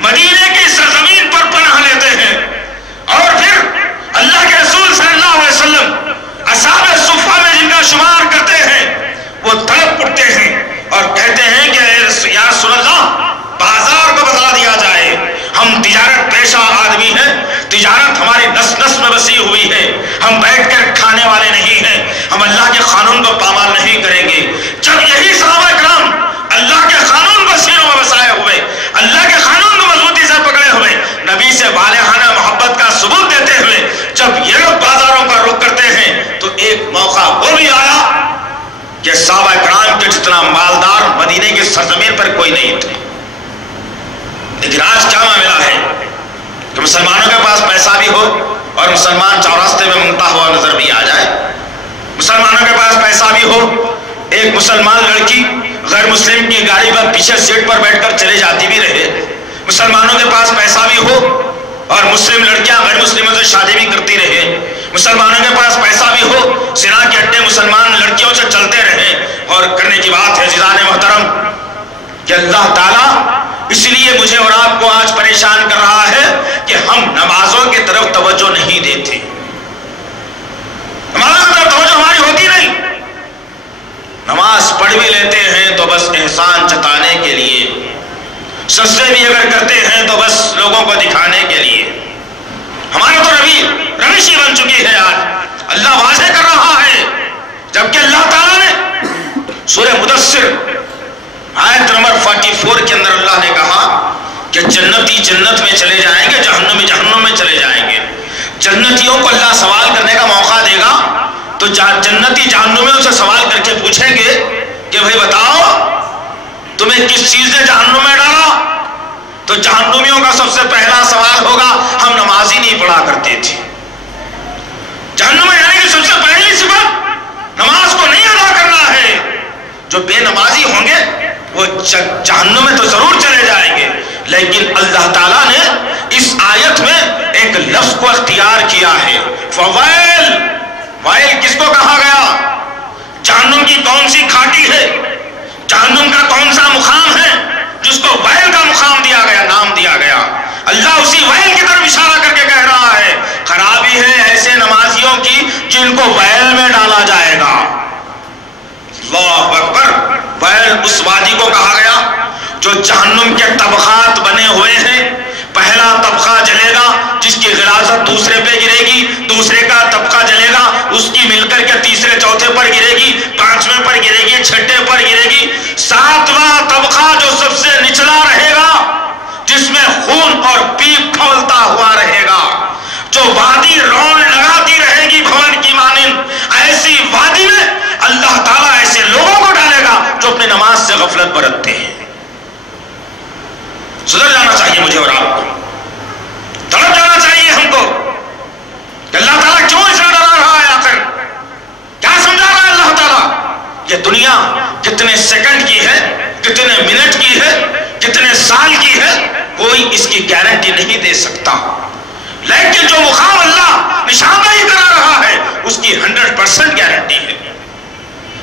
مدینے کی سرزمین پر پناہ لیتے ہیں اور پھر اللہ کے رسول صلی اللہ علیہ وسلم اصحاب صفہ میں جن کا شمار کرتے ہیں, وہ تڑپ اٹھتے ہیں اور کہتے ہیں کہ یا رسول اللہ بازار کو بتا دیا جائے, ہم تجارت پیشہ آدمی ہیں, تجارت ہماری نس نس میں بسی ہوئی ہے, ہم بیٹھ کر کھانے والے نہیں ہیں, ہم اللہ کے قانون کو پامال نہیں کریں گے. جب یہی صحابہ کرام اللہ کے قانون کو سینوں میں بسائے ہوئے, اللہ کے قانون کو مضبوطی سے پکڑے ہوئے, نبی سے والہانہ محبت کا ثبوت دیتے ہوئے جب یہ لوگ بازاروں کا رخ کرتے ہیں تو ایک موقع وہ بھی آیا کہ صحابہ کرام کے جتنا مالدار مدینے کی سرزمین پر کوئی نہیں تھے. لیکن آج کیا معاملہ ہے کہ مسلمانوں کے پاس پیسہ بھی ہو اور مسلمان چوراستے میں منگتا ہوا نظر بھی آ جائے, مسلمانوں کے پاس پیسہ بھی ہو, ایک مسلمان لڑکی غیر مسلم کی گاڑی پر پیچھے سیٹ پر بیٹھ کر چلے جاتی بھی رہے, مسلمانوں کے پاس پیسہ بھی ہو اور مسلم لڑکیاں غیر مسلموں سے شادی بھی کرتی رہے, مسلمانوں کے پاس پیسہ بھی ہو, زنا کے اڈے مسلمان لڑکیوں سے چلتے رہے. اور کرنے کی بات ہے عزیزان محترم کہ اللہ تعالیٰ اس لیے مجھے اور آپ کو آج پریشان کر رہا ہے کہ ہم نمازوں کی طرف توجہ نہیں دیتے. نمازوں کی طرف توجہ ہماری ہوتی نہیں, نماز پڑھ بھی لیتے ہیں تو بس احسان جتانے کے لیے, سجدے بھی اگر کرتے ہیں تو بس لوگوں کو دکھانے کے لیے. ہمارا تو روش ہی بن چکی ہے. آج اللہ واضح کر رہا ہے, جبکہ اللہ تعالیٰ نے سورہ مدثر آیت نمبر 44 کے اندر اللہ نے کہا کہ جنتی جنت میں چلے جائیں گے, جہنمی جہنم میں چلے جائیں گے. جنتیوں کو اللہ سوال کرنے کا موقع دے گا تو جنتی جہنمیوں سے سوال کر کے پوچھیں گے کہ بھائی بتاؤ تمہیں کس چیز نے جہنم میں ڈالا؟ تو جہنمیوں کا سب سے پہلا سوال ہوگا ہم نماز ہی نہیں پڑھا کرتے تھے. جہنم میں جانے کی سب سے پہلی صفت نماز کو نہیں ادا کرنا ہے. جو بے نمازی ہوں گے وہ جہنم میں تو ضرور چلے جائیں گے, لیکن اللہ تعالیٰ نے اس آیت میں ایک لفظ کو اختیار کیا ہے. فویل، ویل کس کو کہا گیا؟ جہنم کی کون سی کھاٹی ہے، جہنم کا کون سا مقام ہے جس کو ویل کا مقام دیا گیا، نام دیا گیا؟ اللہ اسی ویل کی طرف اشارہ کر کے کہہ رہا ہے خرابی ہے ایسے نمازیوں کی جن کو ویل میں ڈالا جائے گا. اللہ اکبر. ویل اس وادی کو کہا گیا جو جہنم کے طبقات بنے ہوئے ہیں. پہلا طبقہ جلے گا جس کی غلاظت دوسرے پہ گرے گی، دوسرے کا طبقہ جلے گا اس کی مل کر کے تیسرے چوتھے پر گرے گی، پانچویں پر گرے گی، چھٹے پر گرے گی. ساتواں طبقہ جو سب سے نچلا رہے گا، جس میں خون اور پیپ کھولتا ہوا رہے گا، جو وادی رون لگاتی رہے گی بھون کی مانند، ایسی وادی میں اللہ تعالیٰ ایسے لوگوں کو ڈالے گا جو اپنی نماز سے غفلت برتتے ہیں. سدھر جانا چاہیے مجھے اور آپ کو، تڑپ جانا چاہیے ہم کو کہ اللہ تعالیٰ کیوں اسے ڈرا رہا ہے، آخر کیا سمجھا رہا ہے اللہ تعالیٰ؟ یہ دنیا کتنے سیکنڈ کی ہے، کتنے منٹ کی ہے، کتنے سال کی ہے، کوئی اس کی گارنٹی نہیں دے سکتا. لیکن جو مقام اللہ نشاندہی کرا رہا ہے اس کی 100% گارنٹی ہے.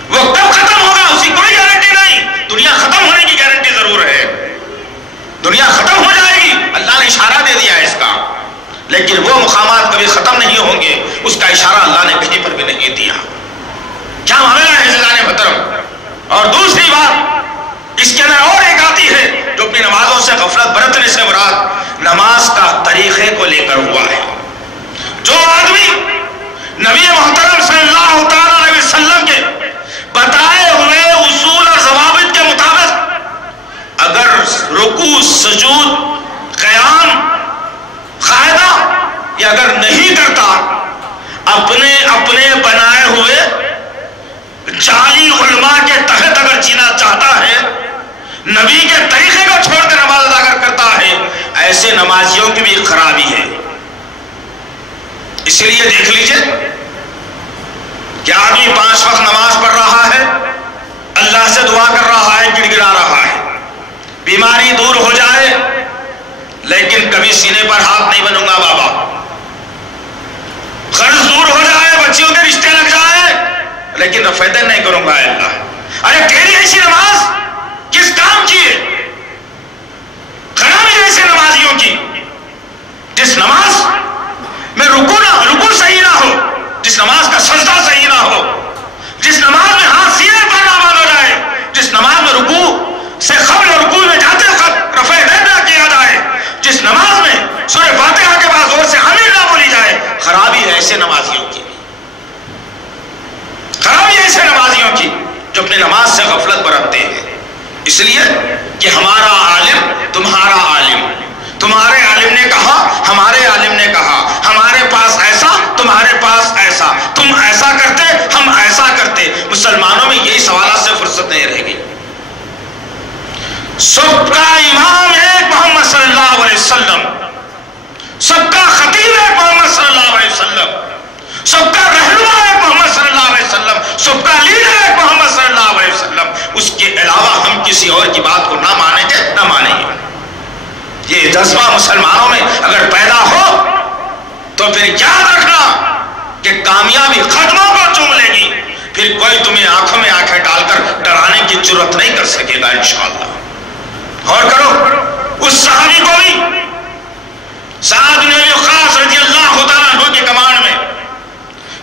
وہ کب ختم ہوگا اس کی کوئی گارنٹی نہیں. دنیا ختم ہونے کی گارنٹی ضرور ہے، دنیا ختم ہو جائے گی، اللہ نے اشارہ دے دیا ہے اس کا، لیکن وہ مقامات کبھی ختم نہیں ہوں گے، اس کا اشارہ اللہ نے کہیں پر بھی نہیں دیا. کیا معاملہ ہے عزیزان محترم؟ اور دوسری بات اس کے اندر اور ایک آتی ہے جو اپنی نمازوں سے غفلت برتنے سے مراد نماز کا طریقے کو لے کر ہوا ہے. جو آدمی نبی محترم صلی اللہ تعالیٰ علیہ وسلم کے بتائے ہوئے اصول اور ضوابط کے مطابق اگر رکوع، سجود، قیام، قاعدہ یا اگر نہیں کرتا، اپنے بنائے ہوئے جعلی علماء کے تحت اگر جینا چاہتا ہے، نبی کے طریقے کو چھوڑ کر نماز ادا کرتا ہے، ایسے نمازیوں کی بھی خرابی ہے. اسی لیے دیکھ لیجئے کہ آدمی 5 وقت نماز پڑھ رہا ہے، اللہ سے دعا کر رہا ہے، گڑ گڑا رہا ہے، بیماری دور ہو جائے، لیکن کبھی سینے پر ہاتھ نہیں بنوں گا بابا. قرض دور ہو جائے، بچیوں کے رشتے لگ جائے، لیکن رفیدن نہیں کروں گا اللہ. ارے تیری ایسی نماز کس کام کی ہے؟ خرابی ایسے نمازیوں کی جس نماز میں رکوع صحیح نہ ہو، جس نماز کا سجدہ صحیح نہ ہو، جس نماز میں ہاتھ سینے پر نہ باندھا جائے، جس نماز میں رکوع سے قبل رکوع میں جاتے وقت رفع یدین نہ کیا جائے، جس نماز میں سورہ فاتحہ کے بعد زور سے آمین نہ بولی جائے. خرابی ہے ایسے نمازیوں کی، خرابی ہے ایسے نمازیوں کی جو اپنی نماز سے غفلت برتتے ہیں. اس لیے کہ ہمارا عالم تمہارا عالم، تمہارے عالم نے کہا، ہمارے عالم نے کہا، ہمارے پاس ایسا، تمہارے پاس ایسا، تم ایسا کرتے، ہم ایسا کرتے. مسلمانوں میں یہی سوالات سے فرصت نہیں رہے گی. سب کا امام ایک محمد صلی اللہ علیہ وسلم، سب کا خطیب ایک محمد صلی اللہ علیہ وسلم، سب کا رہنما ایک محمد صلی اللہ علیہ وسلم، سب کا لیڈر ایک محمد صلی اللہ علیہ وسلم. اس کے علاوہ ہم کسی اور کی بات کو نہ مانیں گے، نہ مانیں گے. یہ جذبہ مسلمانوں میں اگر پیدا ہو تو پھر یاد رکھنا کہ کامیابی قدموں کو چوم لے گی، پھر کوئی تمہیں آنکھوں میں آنکھیں ڈال کر ڈرانے کی جرات نہیں کر سکے گا انشاءاللہ. غور کرو اس صحابی کو بھی، سعد بن ابی وقاص رضی اللہ تعالیٰ عنہ کے کمان میں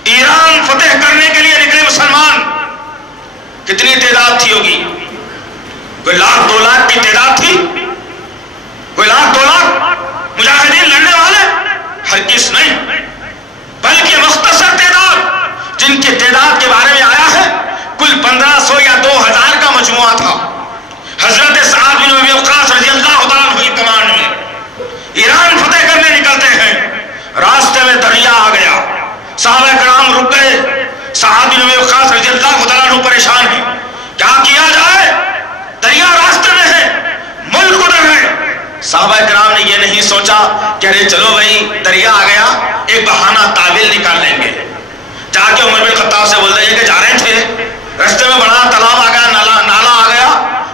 ایران فتح کرنے کے لیے نکلے مسلمان. کتنی تعداد تھی ہوگی؟ کوئی 1,00,000 2,00,000 کی تعداد تھی؟ کوئی 1,00,000 2,00,000 مجاہدین لڑنے والے؟ ہرگز نہیں، بلکہ مختصر تعداد جن کی تعداد کے بارے میں آیا ہے کل 1,500 یا 2,000 کا مجموعہ تھا. حضرت سعد بن ابی وقاص رضی اللہ تعالیٰ عنہ کی کمان میں ایران فتح کرنے نکلتے ہیں. راستے میں دریا آ گیا، صحابہ کرام رک گئے. سعد بن ابی وقاص رضی اللہ تعالیٰ عنہ پریشان ہیں، کیا کیا جائے؟ دریا راستے میں ہے، ملک ادھر ہے. صحابہ کرام نے یہ نہیں سوچا کہ ارے چلو بھائی دریا آ گیا، ایک بہانہ تعویل نکال لیں گے. جا کے عمر بن خطاب سے بول دیں کہ جا رہے تھے، راستے میں بڑا تالاب آ گیا، نالا آ گیا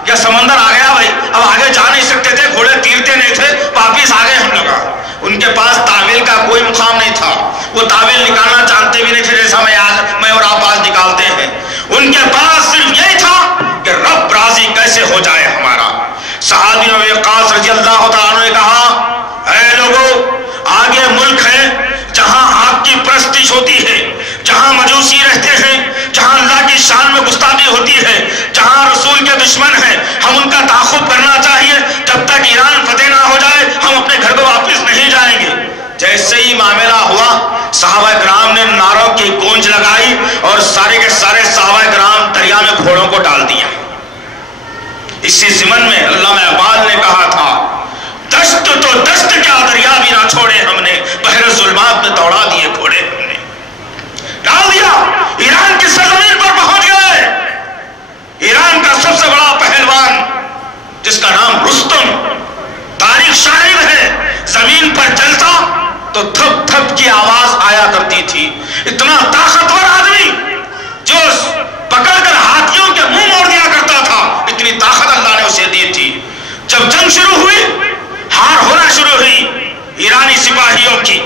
یا سمندر آ گیا، بھائی اب آگے جا نہیں سکتے تھے، گھوڑے تیرتے نہیں تھے، واپس آ گئے ہم لوگ. ان کے پاس تعویل کا کوئی مقام نہیں تھا. وہ تعویل نکالنا جانتے بھی نہیں تھے جیسا میں اور آپ آج نکالتے ہیں. ان کے پاس صرف یہی تھا کہ رب راضی کیسے ہو جائے ہمارا. صحابی ابی وقاص رضی اللہ تعالیٰ عنہ نے کہا اے لوگوں آگے ملک ہے جہاں آگ کی پرستش ہوتی ہے, جہاں مجوسی رہتے ہیں, جہاں اللہ کی شان میں گستاخی ہوتی ہے, جہاں رسول کے دشمن ہیں. ہم ان کا تعاقب کرنا چاہیے. جب تک ایران فتح نہ ہو جائے ہم اپنے گھر کو واپس نہیں جائیں گے. جیسے ہی معاملہ ہوا صحابہ کرام نے نعروں کی گونج لگائی اور سارے کے سارے صحابہ کرام دریا میں گھوڑوں کو ڈال دیا. اسی ضمن میں علامہ اقبال نے کہا تھا دشت تو دشت کیا دریا بھی نہ چھوڑے ہم نے, بحر ظلمات میں دوڑا دیے گھوڑے ہم نے. ڈال دیا. ایران کی سرزمین پر پہنچ گئے. ایران کا سب سے بڑا پہلوان جس کا نام رستم تاریخ شاہد ہے, زمین پر چلتا تو تھپ تھپ کی آواز آیا کرتی تھی. اتنا طاقتور آدمی جو پکڑ کر ہاتھیوں کے منہ موڑ دیا کرتا تھا, اتنی طاقت اللہ نے اسے دی تھی. جب جنگ شروع ہوئی, ہار ہونا شروع ہوئی ایرانی سپاہیوں کی,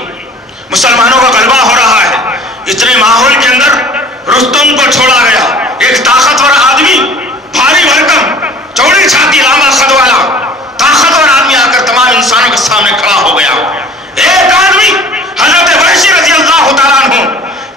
مسلمانوں کا غلبہ ہو رہا ہے, اتنے ماحول کے اندر رستم کو چھوڑا گیا. ایک طاقتور آدمی, بھاری بھرکم, چوڑی چھاتی, لمبا قد والا طاقتور آدمی آ کر تمام انسانوں کے سامنے کھڑا ہو گیا. ایک آدمی حضرت وحشی رضی اللہ تعالیٰ عنہ,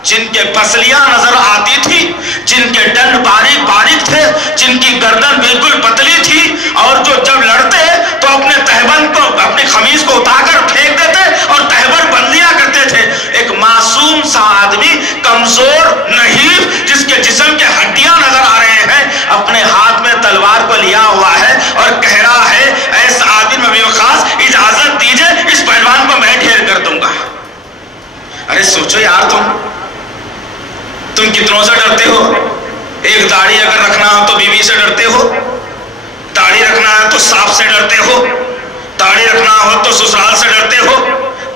جن کے پسلیاں نظر آتی تھی, جن کے ڈنڈ باریک باریک تھے, جن کی گردن بالکل پتلی تھی, اور جو جب لڑتے تو اپنے تہبند کو, اپنی خمیز کو اٹھا کر پھینک دیتے اور تہبند بن لیا کرتے تھے. ایک معصوم سا آدمی, کمزور, نحیف, جس کے جسم کے ہڈیاں نظر آ رہے ہیں, اپنے ہاتھ میں تلوار کو لیا ہوا ہے اور کہہ رہا ہے اے سعد ابی وقاص اجازت دیجئے اس پہلوان کو میں ڈھیر کر دوں گا. ارے سوچو یار, تم کتنوں سے ڈرتے ہو. ایک داڑھی اگر رکھنا ہو تو بیوی سے ڈرتے ہو, داڑھی رکھنا ہے تو سانپ سے ڈرتے ہو, داڑھی رکھنا ہو تو سسرال سے ڈرتے ہو,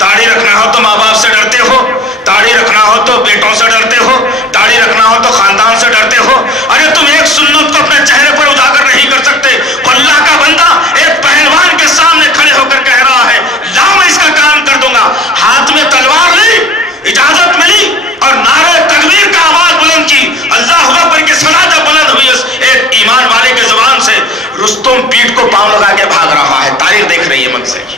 داڑھی رکھنا ہو تو ماں باپ سے ڈرتے ہو, داڑھی رکھنا ہو تو بیٹوں سے ڈرتے ہو, داڑھی رکھنا ہو تو خاندان سے ڈرتے ہو. ارے تم ایک سنت کو اپنے چہرے پر اجاگر نہیں کر سکتے. اللہ کا بندہ ایک پہلوان کے سامنے کھڑے ہو کر کہہ رہا ہے لا میں اس کا کام کر دوں گا. ہاتھ میں تلوار لی, اجازت ملی اور نعرہ تکبیر کا آواز بلند کی. اللہ اکبر کی صدا جب بلند ہوئی ایک ایمان والے کے زبان سے, رستم پیٹھ کو پاؤں لگا کے بھاگ رہا ہے. تاریخ دیکھ رہی ہے منظر کی,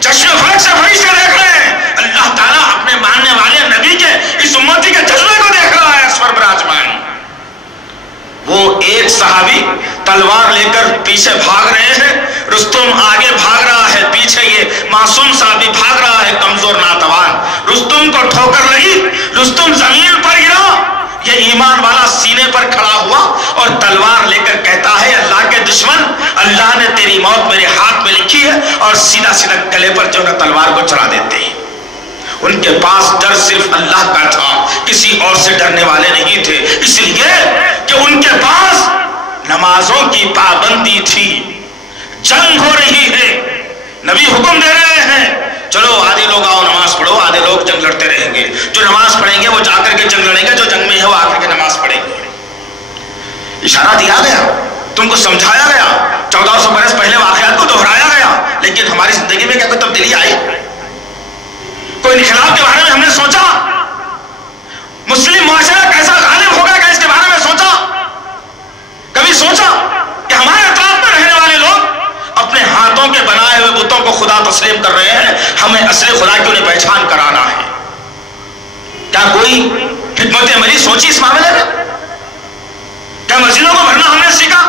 چشم فرق سے فرشتے دیکھ رہے ہیں. اللہ تعالیٰ اپنے ماننے والے نبی کے اس امتی کے جذبے کو دیکھ رہا ہے. اس پر براجمان وہ ایک صحابی تلوار لے کر پیچھے بھاگ رہے ہیں, رستم آگے بھاگ رہا ہے, پیچھے یہ معصوم صحابی بھاگ رہا ہے, کمزور ناتوان. رستم کو ٹھوکر لگی, رستم زمین پر گرا. یہ ایمان والا سینے پر کھڑا ہوا اور تلوار لے کر کہتا ہے اللہ کے دشمن, اللہ نے تیری موت میرے ہاتھ میں لکھی ہے, اور سیدھا سیدھا گلے پر جو ہے تلوار کو چلا دیتے ہیں. ان کے پاس ڈر صرف اللہ کا تھا, کسی اور سے ڈرنے والے نہیں تھے, اس لیے کہ ان کے پاس نمازوں کی پابندی تھی. جنگ ہو رہی ہے, نبی حکم دے رہے ہیں چلو آدھے لوگ آؤ نماز پڑھو, آدھے لوگ جنگ لڑتے رہیں گے. جو نماز پڑھیں گے وہ جا کر کے جنگ لڑیں گے, جو جنگ میں ہے وہ آ کر کے نماز پڑھیں گے. اشارہ دیا گیا, تم کو سمجھایا گیا, 1400 برس پہلے واقعات کو دہرایا گیا. لیکن ہماری زندگی میں کیا کوئی تبدیلی آئی؟ کوئی انقلاب کے بارے میں ہم نے سوچا؟ مسلم معاشرہ کیسا غالب ہوگا کیا اس کے بارے میں سوچا؟ کبھی سوچا کہ ہمارے اطراف میں رہنے والے لوگ اپنے ہاتھوں کے بنائے ہوئے بتوں کو خدا تسلیم کر رہے ہیں, ہمیں اصل خدا کی انہیں پہچان کرانا ہے. کیا کوئی حکمت عملی سوچی اس معاملے میں؟ کیا مسجدوں کو بھرنا ہم نے سیکھا؟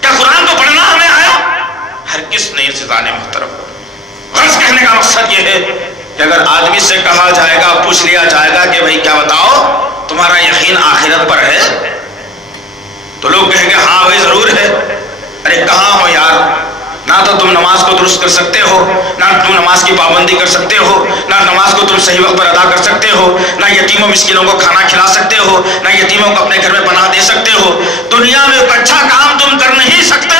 کیا قرآن کو پڑھنا ہمیں آیا؟ ہرگز نہیں عزیزان محترم. غرض کہنے کا مقصد یہ ہے کہ اگر آدمی سے کہا جائے گا, پوچھ لیا جائے گا کہ بھئی کیا بتاؤ تمہارا یقین آخرت پر ہے, تو لوگ کہیں گے ہاں بھائی ضرور ہے. ارے کہاں ہو یار, نہ تو تم نماز کو درست کر سکتے ہو, نہ تم نماز کی پابندی کر سکتے ہو, نہ نماز کو تم صحیح وقت پر ادا کر سکتے ہو, نہ یتیموں مسکینوں کو کھانا کھلا سکتے ہو, نہ یتیموں کو اپنے گھر میں پناہ دے سکتے ہو. دنیا میں ایک اچھا کام تم کر نہیں سکتے,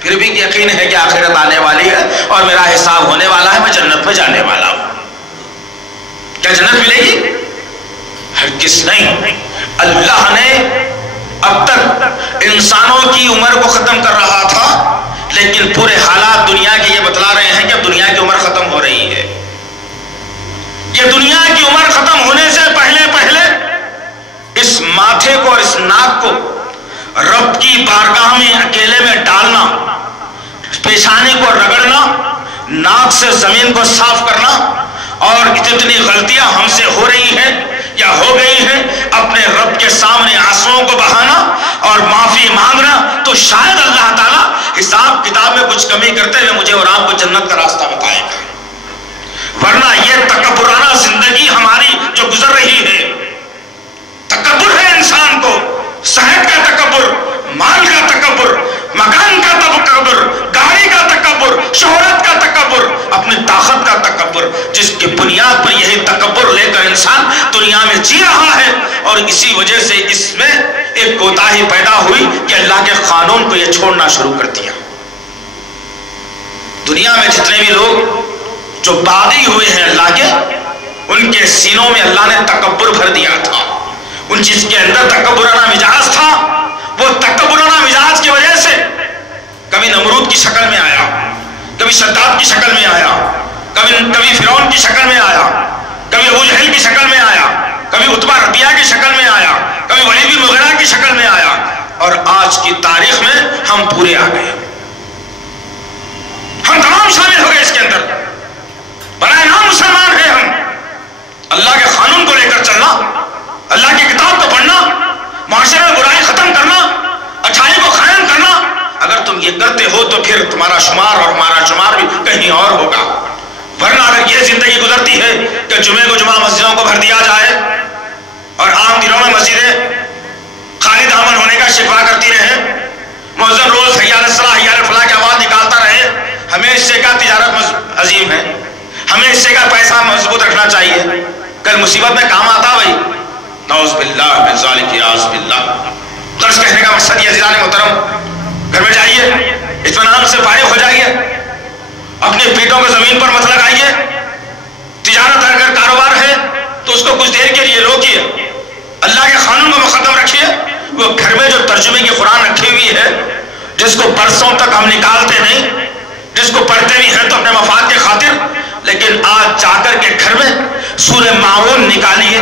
پھر بھی یقین ہے کہ آخرت آنے والی ہے اور میرا حساب ہونے والا ہے, میں جنت میں جانے والا ہوں. کیا جنت ملے گی؟ ہرگز نہیں. اللہ نے اب تک انسانوں کی عمر کو ختم کر رہا تھا, لیکن پورے حالات دنیا کے یہ بتلا رہے ہیں کہ اب دنیا کی عمر ختم ہو رہی ہے. پیشانی کو رگڑنا، ناک سے زمین کو صاف کرنا، اور جتنی غلطیاں ہم سے ہو رہی ہیں یا ہو گئی ہیں اپنے رب کے سامنے آنسوؤں کو بہانا اور معافی مانگنا، تو شاید اللہ تعالیٰ حساب کتاب میں کچھ کمی کرتے ہوئے مجھے اور آپ کو جنت کا راستہ بتائے گا. ورنہ یہ تکبرانہ زندگی ہماری جو گزر رہی ہے، تکبر ہے انسان کو، صحت کا تکبر، مال کا تکبر، مکان کا تکبر، گاڑی کا تکبر، شہرت کا تکبر، اپنی طاقت کا تکبر، جس کی بنیاد پر یہی تکبر لے کر انسان دنیا میں جی رہا ہے. اور اسی وجہ سے اس میں ایک کوتاہی پیدا ہوئی کہ اللہ کے قانون کو یہ چھوڑنا شروع کر دیا. دنیا میں جتنے بھی لوگ جو باغی ہوئے ہیں اللہ کے، ان کے سینوں میں اللہ نے تکبر بھر دیا تھا. ان چیز کے اندر تکبرانہ مزاج تھا. وہ تکبرانہ مزاج کی وجہ سے کبھی نمرود کی شکل میں آیا، کبھی شداد کی شکل میں آیا، کبھی فرعون کی شکل میں آیا، کبھی ابو جہل کی شکل میں آیا، کبھی عتبہ ربیعہ کی شکل میں آیا، کبھی ولید بن مغیرہ کی شکل میں آیا. اور آج کی تاریخ میں ہم پورے آ گئے، ہم تمام شامل ہو گئے اس کے اندر. برائے نام مسلمان ہیں ہم. اللہ کے قانون کو لے کر چلنا، اللہ کی کتاب کو پڑھنا، معاشرے میں برائی ختم کرنا، اچھائی کو قائم کرنا. اگر تم یہ کرتے ہو تو پھر تمہارا شمار اور ہمارا شمار بھی کہیں اور ہوگا. ورنہ اگر یہ زندگی گزرتی ہے کہ جمعے کو جمعہ مسجدوں کو بھر دیا جائے اور عام دنوں میں مسجدیں خالی دامن ہونے کا شکوہ کرتی رہے، مؤذن روز حی علی الصلاۃ حی علی الفلاح کی آواز نکالتا رہے، ہمیں اس سے کا تجارت عظیم ہے، ہمیں اس سے کا پیسہ مضبوط رکھنا چاہیے، کل مصیبت میں کام آتا بھائی. نعوذ باللہ من ذالک، یاذ باللہ. درس کہنے کا مقصد یہ عزیزان محترم، گھر میں جائیے، اطمینان سے فارغ ہو جائیے، اپنی پیٹوں کو زمین پر مت لگائیے. تجارت اگر کاروبار ہے تو اس کو کچھ دیر کے لیے روکیے، اللہ کے قانون کو مقدم رکھیے. وہ گھر میں جو ترجمے کی قرآن رکھی ہوئی ہے، جس کو برسوں تک ہم نکالتے نہیں، جس کو پڑھتے بھی ہیں تو اپنے مفاد کے خاطر، لیکن آج جا کر کے گھر میں سورہ ماعون نکالیے.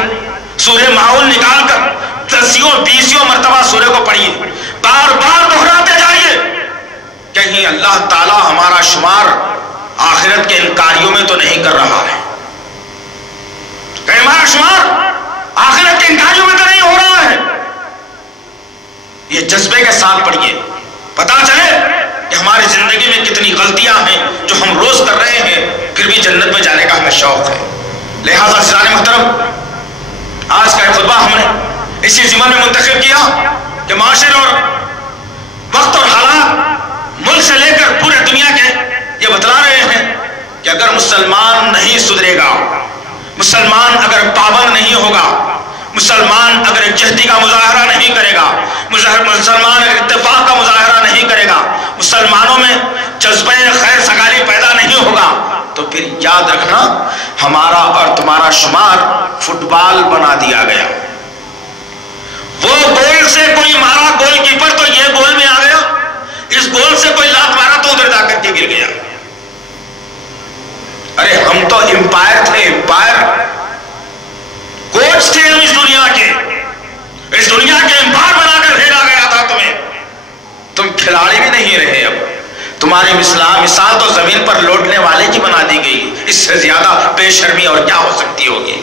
سورہ ماعون نکال کر 10-20 مرتبہ سورہ کو پڑھیے، بار بار دہراتے جائیے. کہیں اللہ تعالیٰ ہمارا شمار آخرت کے انکاریوں میں تو نہیں کر رہا ہے، کہیں ہمارا شمار آخرت کے انکاریوں میں تو نہیں ہو رہا ہے. یہ جذبے کے ساتھ پڑھیے، پتا چلے کہ ہماری زندگی میں کتنی غلطیاں ہیں جو ہم روز کر رہے ہیں، پھر بھی جنت میں جانے کا ہمیں شوق ہے. لہٰذا عزیزان محترم، آج کا خطبہ ہم نے اسی ضمن میں منتخب کیا کہ معاشرے اور وقت اور حالات ملک سے لے کر پورے دنیا کے یہ بتلا رہے ہیں کہ اگر مسلمان نہیں سدھرے گا، مسلمان اگر پابند نہیں ہوگا، مسلمان اگر یکجہتی کا مظاہرہ نہیں کرے گا، مسلمان اگر اتفاق کا مظاہرہ نہیں کرے گا، مسلمانوں میں جذبہ خیر سگالی پیدا نہیں ہوگا، تو پھر یاد رکھنا ہمارا اور تمہارا شمار فٹ بال بنا دیا گیا. وہ گول سے کوئی مارا گول کیپر تو یہ گول میں آ گیا، اس گول سے کوئی لات مارا تو ادھر جا کر کے گر گیا. ارے ہم تو امپائر تھے، امپائر کوچ تھے ہم اس دنیا کے، اس دنیا کے امپائر بنا کر بھیجا گیا تھا تمہیں. تم کھلاڑی بھی نہیں رہے، اب تمہاری مثال تو زمین پر لوٹنے والے کی بنا دی گئی. اس سے زیادہ بے شرمی اور کیا ہو سکتی ہوگی.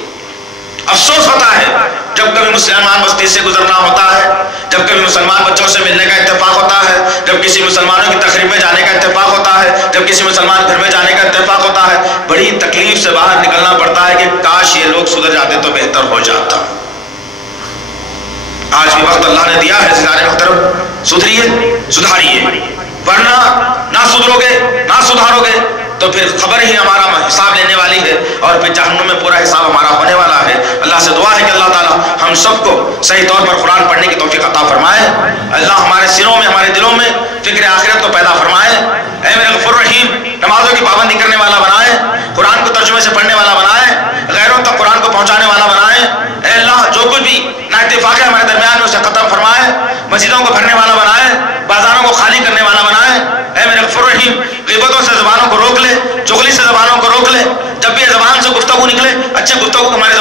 افسوس ہوتا ہے جب کبھی مسلمان بستی سے گزرنا ہوتا ہے، جب کبھی مسلمان بچوں سے ملنے کا اتفاق ہوتا ہے، جب کسی مسلمانوں کی تقریب میں جانے کا اتفاق ہوتا ہے، جب کسی مسلمان گھر میں جانے کا اتفاق ہوتا ہے، بڑی تکلیف سے باہر نکلنا پڑتا ہے کہ کاش یہ لوگ سدھر جاتے تو بہتر ہو جاتا. آج بھی وقت اللہ نے دیا ہے عزیزان محترم، سدھریے، سدھاریے، ورنہ نہ سدھرو گے، نہ سدھارو گے تو پھر خبر ہی ہمارا حساب لینے والی ہے اور پھر جہنم میں پورا حساب ہمارا ہونے والا ہے. اللہ سے دعا ہے کہ اللہ تعالیٰ ہم سب کو صحیح طور پر قرآن پڑھنے کی توفیق عطا فرمائے. اللہ ہمارے سینوں میں، ہمارے دلوں میں فکر آخرت کو پیدا فرمائے. اے میرے غفور رحیم، نمازوں کی پابندی کرنے والا بنائے، قرآن کو ترجمے سے پڑھنے والا بنائے، غیروں تک قرآن کو پہنچانے والا بنائے. اے اللہ جو کچھ بھی نا اتفاق ہے ہمارے درمیان میں اسے ختم فرمائے، مسجدوں کو بھرنے والا بنائے، بازاروں کو خالی کرنے والا بنائے. اے میرے غفور رحیم، غیبتوں سے زبانوں کو روک لے، چغلی سے زبانوں کو روک لے. جب بھی زبان سے گفتگو نکلے اچھے گفتگو کو ہمارے